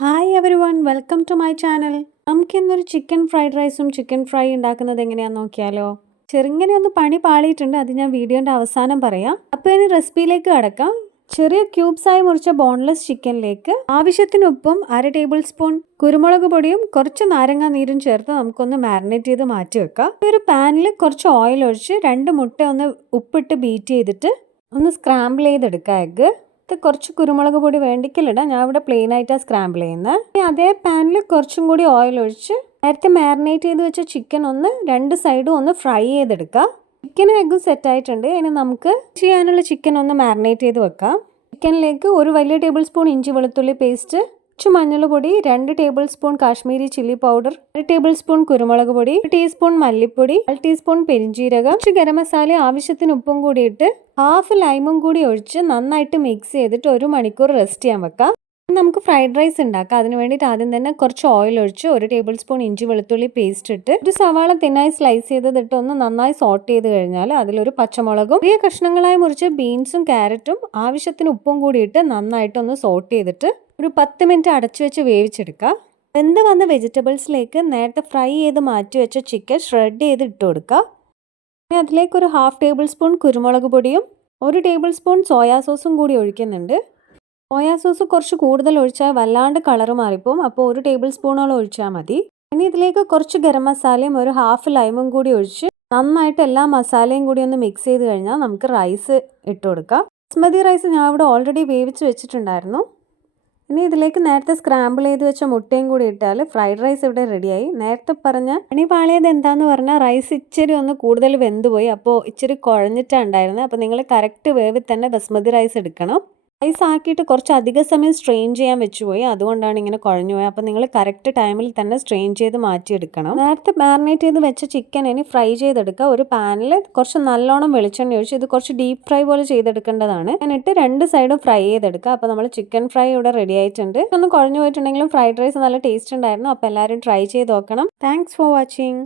Hi everyone, welcome to my channel. നമുക്കിന്നൊരു chicken fried റൈസും chicken fry ഉണ്ടാക്കുന്നത് എങ്ങനെയാണെന്ന് നോക്കിയാലോ. ചെറുങ്ങനെ ഒന്ന് പണി പാളിയിട്ടുണ്ട്, അത് ഞാൻ വീഡിയോൻ്റെ അവസാനം പറയാം. അപ്പോൾ ഇനി റെസിപ്പിയിലേക്ക് കടക്കാം. ചെറിയ ക്യൂബ്സായി മുറിച്ച ബോൺലെസ് ചിക്കനിലേക്ക് ആവശ്യത്തിന് ഉപ്പും 1/2 ടേബിൾ സ്പൂൺ കുരുമുളക് പൊടിയും കുറച്ച് നാരങ്ങാ നീരും ചേർത്ത് നമുക്കൊന്ന് മാരിനേറ്റ് ചെയ്ത് മാറ്റി വെക്കാം. ഒരു പാനിൽ കുറച്ച് ഓയിൽ ഒഴിച്ച് 2 മുട്ട ഒന്ന് ഉപ്പിട്ട് ബീറ്റ് ചെയ്തിട്ട് ഒന്ന് സ്ക്രാമ്പിൾ ചെയ്തെടുക്കുക. എഗ്ഗ് കുറച്ച് കുരുമുളക് പൊടി വേണ്ടിക്കലിടാം, ഞാൻ ഇവിടെ പ്ലെയിൻ ആയിട്ടാണ് സ്ക്രാമ്പിൾ ചെയ്യുന്നത്. ഇനി അതേ പാനിൽ കുറച്ചും കൂടി ഓയിൽ ഒഴിച്ച് നേരത്തെ മാരിനേറ്റ് ചെയ്ത് വെച്ച ചിക്കൻ ഒന്ന് 2 സൈഡും ഒന്ന് ഫ്രൈ ചെയ്തെടുക്കുക. ചിക്കനും എഗ്ഗും സെറ്റ് ആയിട്ടുണ്ട്. ഇനി നമുക്ക് ചെയ്യാനുള്ള ചിക്കൻ ഒന്ന് മാരിനേറ്റ് ചെയ്ത് വെക്കാം. ചിക്കനിലേക്ക് 1 വലിയ ടേബിൾ സ്പൂൺ ഇഞ്ചി വെളുത്തുള്ളി പേസ്റ്റ്, കുറച്ച് മഞ്ഞൾപ്പൊടി, 2 table spoon Kashmiri chilli powder, 1 table spoon കുരുമുളക് പൊടി, 1 ടീസ്പൂൺ മല്ലിപ്പൊടി, 1 ടീസ്പൂൺ പെരിഞ്ജീരകം, കുറച്ച് ഗരം മസാല, ആവശ്യത്തിന് ഉപ്പും കൂടി ഇട്ട് ഹാഫ് ലൈമും കൂടി ഒഴിച്ച് നന്നായിട്ട് മിക്സ് ചെയ്തിട്ട് 1 മണിക്കൂർ റെസ്റ്റ് ചെയ്യാൻ വെക്കാം. നമുക്ക് ഫ്രൈഡ് റൈസ് ഉണ്ടാക്കാം. അതിന് വേണ്ടിയിട്ട് ആദ്യം തന്നെ കുറച്ച് ഓയിൽ ഒഴിച്ച് 1 ടേബിൾ സ്പൂൺ ഇഞ്ചി വെളുത്തുള്ളി പേസ്റ്റ് ഇട്ട് ഒരു സവാള തിന്നായി സ്ലൈസ് ചെയ്തിട്ട് ഒന്ന് നന്നായി സോട്ട് ചെയ്ത് കഴിഞ്ഞാൽ അതിലൊരു പച്ചമുളകും ചെറിയ കഷ്ണങ്ങളായി മുറിച്ച് ബീൻസും ക്യാരറ്റും ആവശ്യത്തിന് ഉപ്പും കൂടി ഇട്ട് നന്നായിട്ടൊന്ന് സോട്ട് ചെയ്തിട്ട് ഒരു 10 മിനിറ്റ് അടച്ചു വെച്ച് വേവിച്ചെടുക്കുക. വെന്ത് വന്ന വെജിറ്റബിൾസിലേക്ക് നേരത്തെ ഫ്രൈ ചെയ്ത് മാറ്റി വെച്ച ചിക്കൻ ഷ്രെഡ് ചെയ്ത് ഇട്ട് കൊടുക്കുക. ഇനി അതിലേക്ക് ഒരു 1/2 ടേബിൾ സ്പൂൺ കുരുമുളക് പൊടിയും 1 ടേബിൾ സ്പൂൺ സോയാ സോസും കൂടി ഒഴിക്കുന്നുണ്ട്. സോയാ സോസ് കുറച്ച് കൂടുതൽ ഒഴിച്ചാൽ വല്ലാണ്ട് കളർ മാറിപ്പോവും, അപ്പോൾ 1 ടേബിൾ സ്പൂണോളം ഒഴിച്ചാൽ മതി. ഇനി ഇതിലേക്ക് കുറച്ച് ഗരം മസാലയും ഒരു ഹാഫ് ലൈമും കൂടി ഒഴിച്ച് നന്നായിട്ട് എല്ലാ മസാലയും കൂടി ഒന്ന് മിക്സ് ചെയ്ത് കഴിഞ്ഞാൽ നമുക്ക് റൈസ് ഇട്ട് കൊടുക്കാം. ബസ്മതി റൈസ് ഞാൻ ഇവിടെ ഓൾറെഡി വേവിച്ച് വെച്ചിട്ടുണ്ടായിരുന്നു. ഇനി ഇതിലേക്ക് നേരത്തെ സ്ക്രാമ്പിൾ ചെയ്ത് വെച്ച മുട്ടയും കൂടി ഇട്ടാൽ ഫ്രൈഡ് റൈസ് ഇവിടെ റെഡിയായി. നേരത്തെ പറഞ്ഞ പണി പാളിയത് എന്താന്ന് പറഞ്ഞാൽ റൈസ് ഇച്ചിരി ഒന്ന് കൂടുതൽ വെന്തുപോയി, അപ്പോൾ ഇച്ചിരി കുഴഞ്ഞിട്ടാണ് ഉണ്ടായിരുന്നത്. അപ്പോൾ നിങ്ങൾ കറക്റ്റ് വേവിൽ തന്നെ ബസ്മതി റൈസ് എടുക്കണം. റൈസ് ആക്കിയിട്ട് കുറച്ച് അധിക സമയം സ്ട്രെയിൻ ചെയ്യാൻ വെച്ചുപോയി, അതുകൊണ്ടാണ് ഇങ്ങനെ കുഴഞ്ഞു പോയത്. അപ്പോൾ നിങ്ങൾ കറക്റ്റ് ടൈമിൽ തന്നെ സ്ട്രെയിൻ ചെയ്ത് മാറ്റിയെടുക്കണം. നേരത്തെ മാരിനേറ്റ് ചെയ്ത് വെച്ച ചിക്കൻ ഇനി ഫ്രൈ ചെയ്തെടുക്കുക. ഒരു പാനിൽ കുറച്ച് നല്ലോണം വെളിച്ചെണ്ണ ഒഴിച്ച് ഇത് കുറച്ച് ഡീപ്പ് ഫ്രൈ പോലെ ചെയ്തെടുക്കേണ്ടതാണ്. എന്നിട്ട് 2 സൈഡും ഫ്രൈ ചെയ്തെടുക്കുക. അപ്പോൾ നമ്മൾ ചിക്കൻ ഫ്രൈ ഇവിടെ റെഡി ആയിട്ടുണ്ട്. ഒന്ന് കുഴഞ്ഞു പോയിട്ടുണ്ടെങ്കിലും ഫ്രൈഡ് റൈസ് നല്ല ടേസ്റ്റ് ഉണ്ടായിരുന്നു. അപ്പോൾ എല്ലാവരും ട്രൈ ചെയ്ത് നോക്കണം. Thanks for watching.